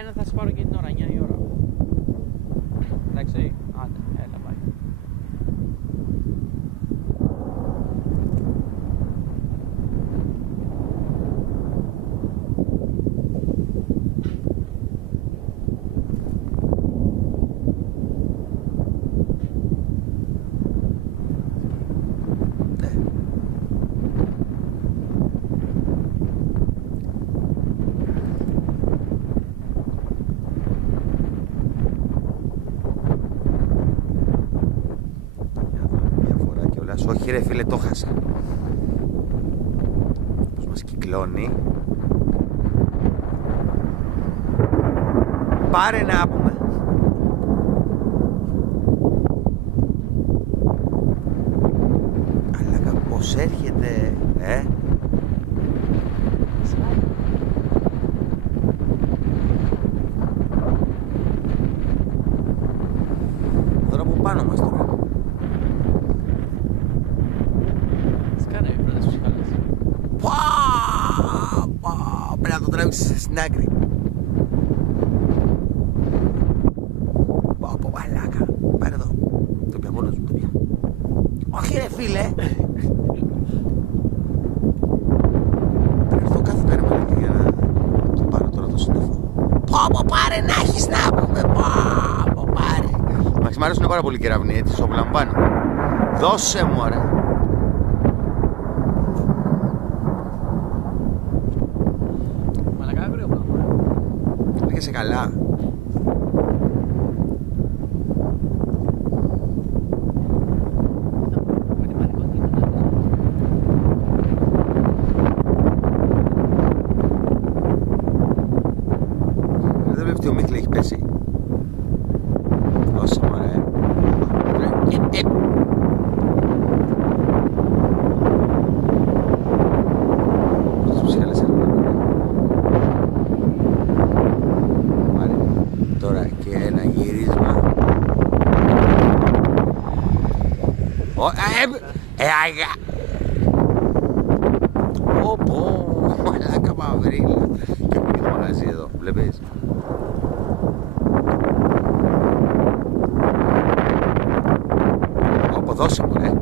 Ένα θα σου πάρω και την ώρα, 9 η ώρα. Εντάξει, άντε, έλα πάει. Όχι ρε φίλε, το χάσα. Πώς μας κυκλώνει. Πάρε να πούμε. Αλλά πως έρχεται, Τώρα από πάνω μας τώρα. Πρέπει να το τράβηξες στην άκρη. Πω μαλάκα. Πάρε εδώ. Το πια μόνος μου, το πια. Όχι ρε φίλε. Πρέπει να έρθω κάθε πέρα μαλάκα για να το πάρω τώρα το σύννεφο. Πω πάρε να έχεις να πούμε. Πω πάρε. Μαξ, μ' αρέσουν πάρα πολύ κεραυνοί, έτσι, το απολαμβάνω. Δώσε μου ρε. Πήγε καλά. Δεν βλέπει τι ο Μίχλη έχει πέσει. Δώσε μου ρε. Τώρα και ένα γύρισμα. Αγα. Ωπω, μαλάκα μαυρίλα. Και έχω και το μαγαζί εδώ, βλέπεις. Ωπω, δώσε μου ρε.